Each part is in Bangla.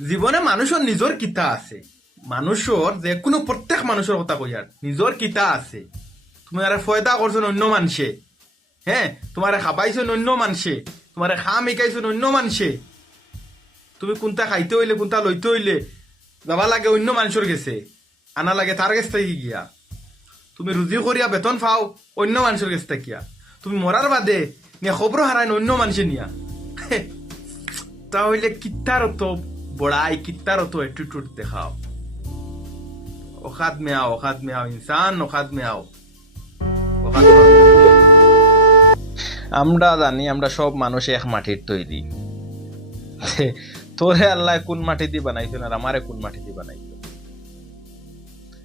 জীবনে মানুষের নিজের কিতা আছে, মানুষের যে কোনো প্রত্যেক মানুষের কথা কই আর নিজের কিতা আছে। তুমি আর ফয়দা করছো অন্য মানুষে, হ্যাঁ, তোমারে খাবাইছো অন্য মানুষে, তোমারে খা মিকাইছো অন্য মানুষে। তুমি কোনটা খাইতে হইলে কোনটা লইতে হইলে যাবা লাগে অন্য মানুষের গেছে, আনা লাগে তার কাছ থেকে গিয়া। তুমি রুজি করিয়া বেতন পাও অন্য মানুষের কাছ থেকে গিয়া। তুমি মরার বাদে নিয়ে খবর হারায় অন্য মানুষে নিয়া। তাহলে কিত্তার তো বড়াই, কিত্তার তো অ্যাটিটিউড দেখাও। ওখাদ মে আও, ওখাদ মে আও ইনসান, ওখাদ মে আও। আমরা জানি আমরা সব মানুষ এক মাটির তৈরি। তোরে আল্লাহ কোন মাটি দিয়ে বানাইছেন আর আমারে কোন মাটি দিয়ে বানাইছেন?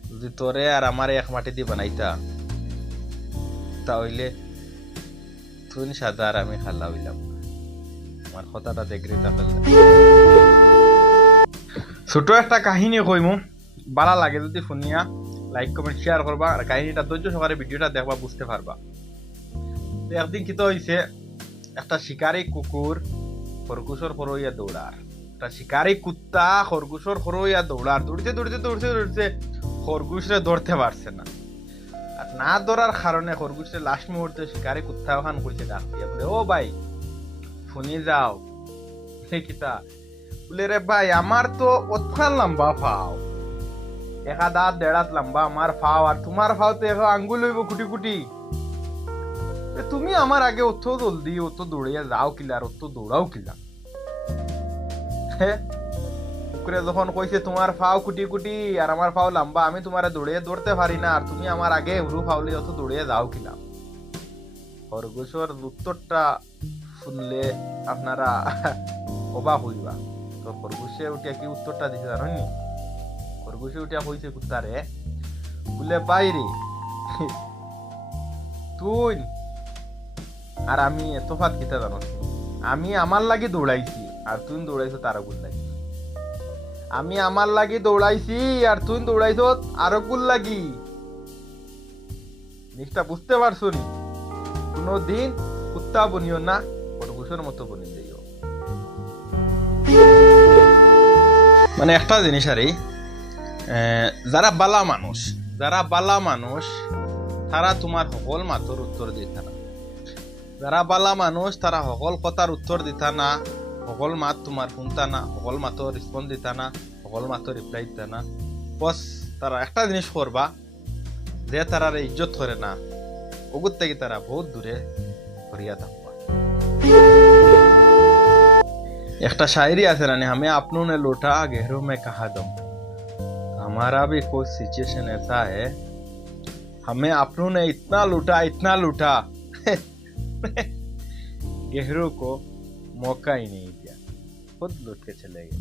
যদি তোরে আর আমারে এক মাটি দিয়ে বানাইতা তাহলে তুই সাদা আর আমি খাল্লা হইলাম। আমার কথাটা দেখলি তাহলে ছোট একটা কাহিনী কইমু, ভালো লাগে যদি শুনিয়া লাইক কমেন্ট শেয়ার করবা আর কাহিনীটা ধৈর্য সহকারে ভিডিওটা দেখবা, বুঝতে পারবা। একদিন কি তো হইছে, একটা শিকারী কুকুর খরগোশের খরইয়া দৌড়ার, একটা শিকারী কুত্তা খরগোশের খরইয়া দৌড়ার, দৌড়তে দৌড়তে দৌড়তে দৌড়তে খরগোশরে ধরতে পারছে না। আর না ধরার কারণে খরগোশের লাস্ট মুহূর্তে শিকারী কুত্তা ওখান কইছে ডাক দিয়া বলে, ও ভাই শুনি যাও। কিতা বলে, রে ভাই আমার তো অতখান লম্বা ফাও, একা দাঁত দেড়াত লম্বা আমার ফাও, আর তোমার ফাও তো এক আঙ্গুল হইব কুটি কুটি। তুমি আমার আগে অত জলদি অত দৌড়িয়া যাও কিলা আর অত দৌড়াও কিলা? কুকুরে যখন কইছে তোমার ফাও কুটি কুটি আর আমার ফাও লম্বা, আমি তোমারে দৌড়িয়ে দৌড়তে পারি না, আর তুমি আমার আগে হুরু ফাউলি অত দৌড়িয়ে যাও কিলা? খরগোশের উত্তরটা শুনলে আপনারা অবাক হইবা। তো খরগোশে উঠিয়া কি উত্তরটা দিছে জানি? খরগোশে উঠিয়া কইছে কুত্তারে, বলে বাইরে তুই আর আমি তফাৎ কিতা জানো? আমি আমার লাগি দৌড়াইছি আর তুই দৌড়াইছো তার গুল লাগি। আমি আমার লাগি দৌড়াইছি আর তুই দৌড়াইছো আরো গুল লাগি। জিনিসটা বুঝতে পারছো নি? কোনদিন কুত্তা বনিও না, খরগোশের মতো বনি যাইও। মানে একটা জিনিস আর যারা বালা মানুষ, যারা বালা মানুষ তারা তোমার সকল মাতর উত্তর দিতা না। যারা বালা মানুষ তারা সকল কথার উত্তর দিতা না, সকল মাত তোমার শুনতা না, সকল মাতর রেসপন্স দিতা না, সকল মাতর রিপ্লাই দিতা না। বস তারা একটা জিনিস করবা, যে তারা ইজ্জত করে না ওগুর থেকে তারা বহুত দূরে করিয়া থাকবা। একটা शायरी আছে না, हमें अपनों ने लौटा गहरों में कहा दम, हमारा भी कोई सिचुएशन ऐसा है, हमें अपनों ने इतना लूटा गहरों को मौका ही नहीं दिया, खुद लौट के चले गए।